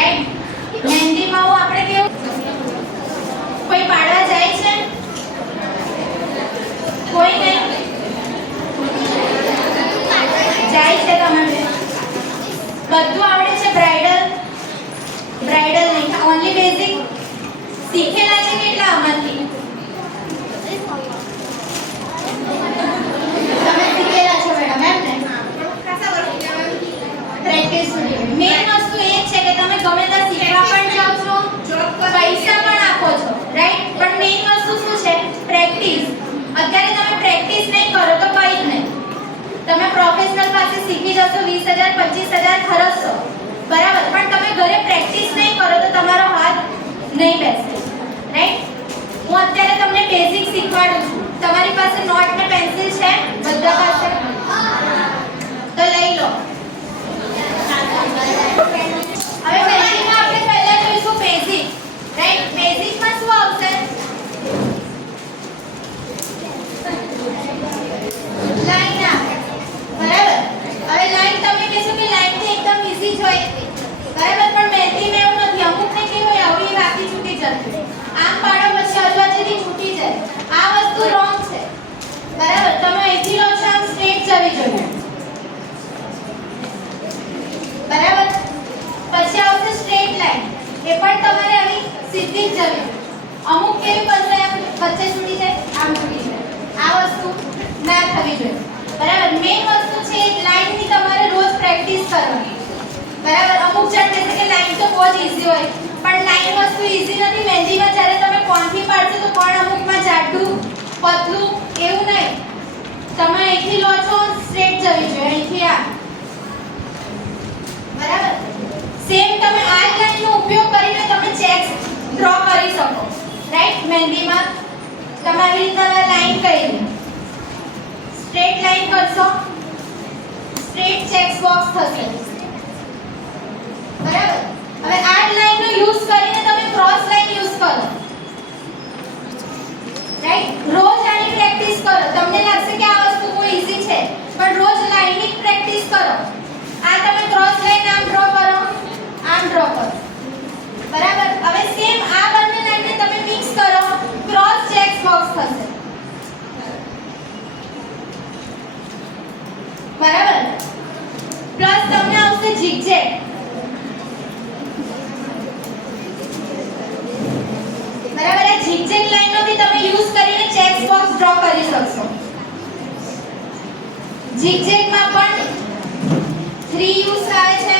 Right મહેંદીમાં આપણે કેવું કોઈ પાડવા જાય છે કોઈ નહીં જાય છે તમારે બધું આવડે છે બ્રાઇડલ નહીં ઓન્લી બેઝિક શીખેલા છે કેટલા આમાંથી તમે શીખેલા છો મેડમ એમ ને પ્રેક્ટિસ મેઇન વસ્તુ એ છે કે તમે ગમે ત્યાં શીખવા પણ જાઓ છો પૈસા પણ આપો છો રાઈટ પણ મેઇન વસ્તુ શું છે પ્રેક્ટિસ અત્યારે તમે પ્રેક્ટિસ નહીં કરો તો કંઈ જ નહીં તમે પ્રોફેશનલ પાસે શીખી જશો 20000 25000 ખર્ચશો બરાબર પણ તમે ઘરે પ્રેક્ટિસ નહીં કરો તો તમારો હાથ નહીં બેસે રાઈટ હું અત્યારે તમને બેઝિક શીખવાડું છું તમારી પાસે નોટ ને પેન્સિલ છે બધા પાસે તો લઈ લો હવે બેઝિકમાં આપણે પહેલા જોઈશું બેઝિક રાઈટ બેઝિકમાં શું આવશે લાઈન આવે બરાબર હવે લાઈન તમે કહેશો કે લાઈન થી એકદમ ઈઝી જ હોય બરાબર પણ મહેંદીમાં એવું નથી અમુકને કેવું હોય આવી વાકી છૂટી જશે આમ પાડો પછી અજવાજેથી છૂટી જાય આ વસ્તુ રોંગ છે બરાબર તમે અહીંથી લો છો આમ સ્ટ્રેટ જવી જોઈએ બરાબર પછી આવશે સ્ટ્રેટ લાઈન એ પણ તમારે આવી સીધી જ જવી અમુક કેવી બનશે વચ્ચે છૂટી જાય આમ છૂટી જાય આ વસ્તુ ના થવી જોઈએ બરાબર મેઈન વસ્તુ છે એક લાઈન ની તમારે રોજ પ્રેક્ટિસ કરવાની બરાબર અમુક જણ કહે છે કે લાઈન તો બહુ જ ઈઝી હોય પણ લાઈન વસ્તુ ઈઝી નથી મહેંદીમાં જ્યારે તમે કોણથી પાડશો તો કોણ અમુકમાં જાડું પતલું એવું નહીં તમે અહીંથી લો છો સ્ટ્રેટ જવી જોઈએ અહીંથી આ બરાબર સેમ તમે આ લાઈનનો ઉપયોગ કરીને તમે ચેક્સ ડ્રો કરી શકો રાઈટ મહેંદીમાં તમે આવી રીતના લાઈન કરી સ્ટ્રેટ લાઈન કરશો સ્ટ્રેટ ચેક્સ બોક્સ થશે બરાબર હવે આ લાઈનનો યુઝ કરીને તમે ક્રોસ લાઈન યુઝ કરો રાઈટ રોજ આની પ્રેક્ટિસ કરો તમને લાગશે કે આ વસ્તુ બહુ ઈઝી છે પણ રોજ લાઈનની પ્રેક્ટિસ કરો આ તમે ક્રોસ લાઈન આમ ડ્રો કરો આમ ડ્રો કરો બરાબર હવે સેમ આ બંને લાઈનને તમે મિક્સ કરો ક્રોસ ચેક્સ બોક્સ થશે બરાબર પ્લસ તમને આવશે ઝિગઝેગ બરાબર આ ઝિગઝેગ લાઈનનો બી તમે યુઝ કરીને ચેક્સ બોક્સ ડ્રો કરી શકશો ઝિગઝેગમાં પણ 3 યુઝ આવે છે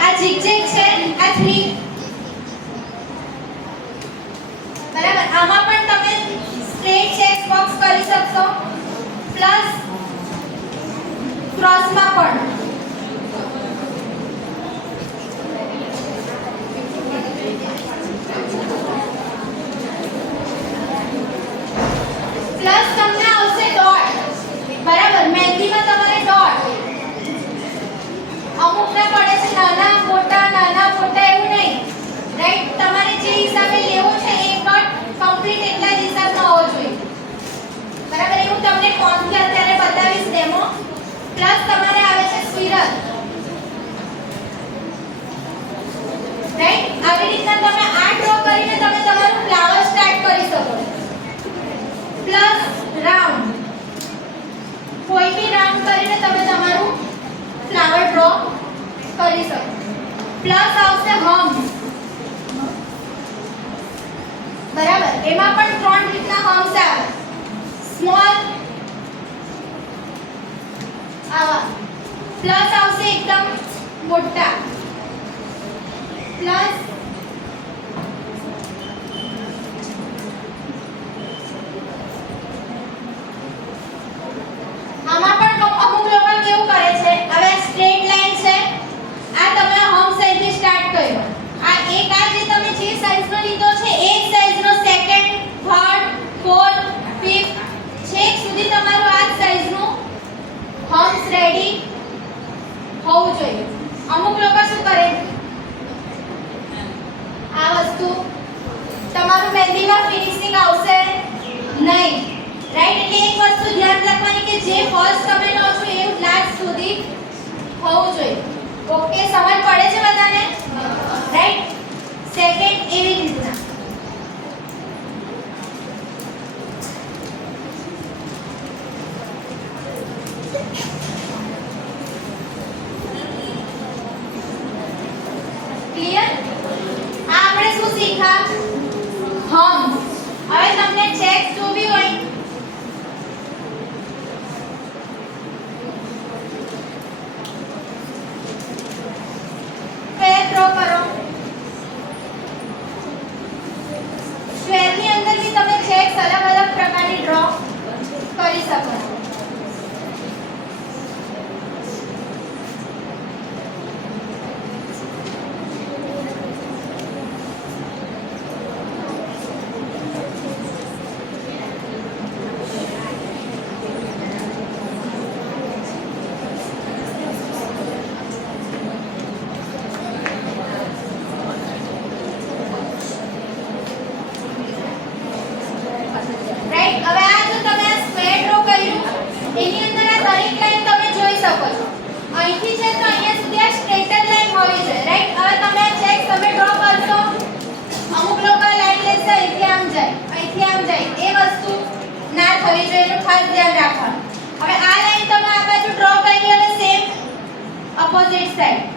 આ ઝિગઝેગ છે આ 3 બરાબર આમાં પણ તમે સ્ટ્રેટ ચેક્સ બોક્સ કરી શકશો પ્લસ ક્રોસમાં પણ પ્લસ તમને આવશે ડોટ બરાબર મહેંદીમાં તમારે ડોટ અમુકને પડે છે નાના મોટા એવું નહીં રાઈટ તમારે જે હિસાબે લેવો છે એ કટ કમ્પ્લીટ એટલા જ હિસાબનો હોવો જોઈએ બરાબર એવું તમને કોનથી અત્યારે બતાવીશ ડેમો પ્લસ તમારે આવે છે સ્પિરલ રાઈટ આવી રીતના તમે આ ડ્રો કરીને તમે તમારું ફ્લાવર સ્ટાર્ટ કરી શકો પ્લસ રાઉન્ડ કોઈ બી રાઉન્ડ કરીને તમે તમારું ફ્લાવર ડ્રો કરી શકો પ્લસ આવશે હમ્સ બરાબર એમાં પણ 3 રીતના હમ્સ આવે સ્મોલ આવા પ્લસ આવશે એકદમ મોટા પ્લસ આમાં પણ અમુક લોકો કેવું કરે છે હવે સ્ટ્રેટ લાઈન છે આ તમે હમ્સ અહીંથી સ્ટાર્ટ કર્યો આ એક આ જે તમે જે સાઈઝનો લીધો છે એ જ સાઈઝનો સેકન્ડ થર્ડ ફોર્થ ફિફ્થ છેક સુધી તમારું આ જ સાઈઝનું હમ્સ રેડી હોવું જોઈએ અમુક લોકો શું કરે આ વસ્તુ તમારું મહેંદીમાં ફિનિશિંગ આવશે નહીં રાઈટ એટલે એક વસ્તુ ધ્યાન રાખવાની કે જે ફર્સ્ટ તમે લો છો એ લાસ્ટ સુધી હોવું જોઈએ ઓકે સમજ પડે છે બધાને રાઈટ. સેકન્ડ એવી રીતના ક્લિયર. આ આપણે શું શીખ્યા? હમ. હવે તમને ચેક જોવી હોય સ્ક્વેર ડ્રો કરો. સ્ક્વેર ની અંદર બી તમે ચેક્સ અલગ અલગ પ્રકારની ડ્રો કરી શકો છો. રાઈટ. હવે આ જો તમે આ સ્ક્વેર ડ્રો કર્યું એની અંદર આ દરેક લાઈન તમે જોઈ શકો છો. અહીંથી છે તો અહીંયા સુધી આ સ્ટ્રેટ જ લાઈન હોવી જોઈએ. રાઈટ. હવે તમે આ ચેક તમે ડ્રો કરશો. અમુક લોકો લાઈન લેશે અહીંથી આમ જાય, અહીંથી આમ જાય. એ વસ્તુ ના થવી જોઈએ એનું ખાસ ધ્યાન રાખવાનું. હવે આ લાઈન તમે આ બાજુ ડ્રો કરી અને સેમ ઓપોઝિટ સાઈડ.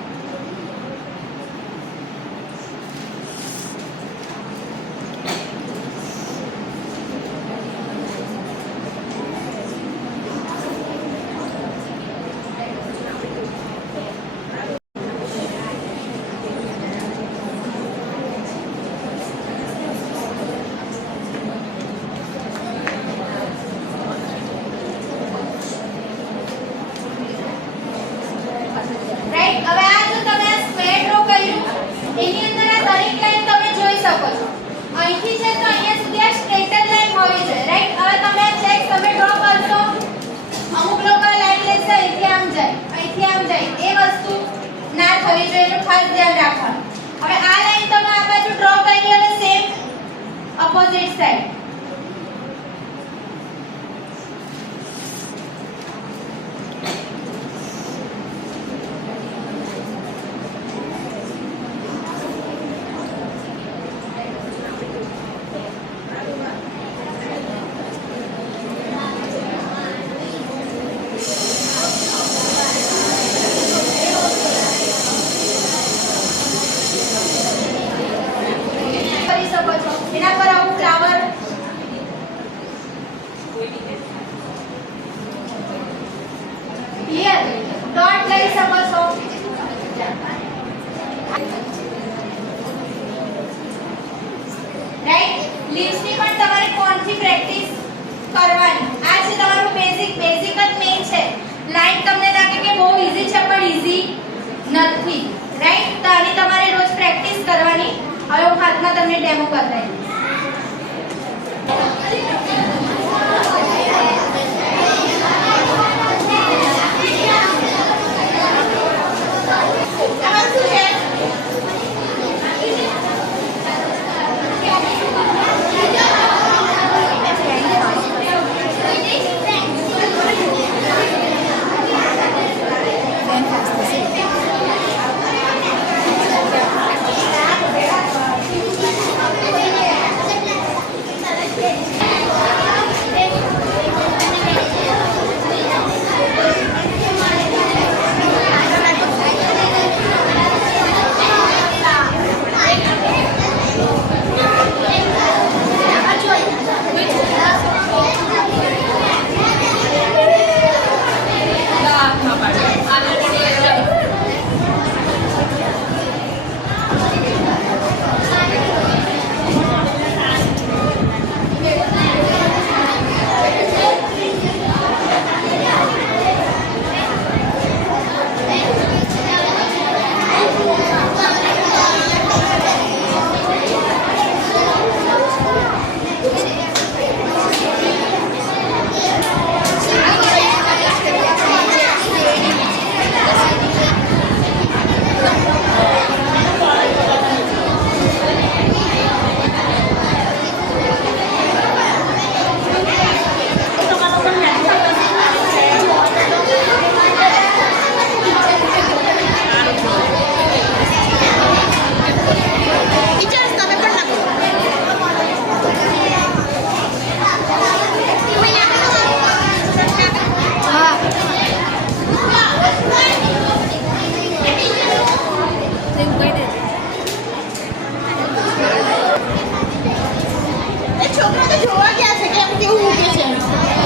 રાઈટ. હવે આ જો તમે આ સ્ક્વેર ડ્રો કર્યું એની અંદર આ દરેક લાઈન તમે જોઈ શકો છો. અહીંથી છે તો અહીંયા સુધી આ સ્ટ્રેટ જ લાઈન હોવી જોઈએ. રાઈટ. હવે તમે આ ચેક તમે ડ્રો કરશો. અમુક લોકો લાઈન લેશે અહીંથી આમ જાય, અહીંથી આમ જાય. એ વસ્તુ ના થવી જોઈએ એનું ખાસ ધ્યાન રાખવાનું. હવે આ લાઈન તમે આ બાજુ ડ્રો કરી અને સેમ ઓપોઝિટ સાઈડ. કરી શકો છો. એના પર આવું ફ્લાવર ક્લિયર ડોટ લઈ શકો છો. રાઈટ. લીવ્સ ની પણ તમારે કોણથી પ્રેક્ટિસ કરવાની. આ છે તમારું બેઝિક જ મેઇન છે. લાઈન તમને લાગે કે બહુ ઈઝી છે પણ ઈઝી નથી. રાઈટ. તો આની તમારે રોજ પ્રેક્ટિસ કરવાની. હવે હું હાથમાં તમને ડેમો બતાવીશ. આમાં શું છે? જોવા ગયા છે કે એમ કેવું મૂકે છે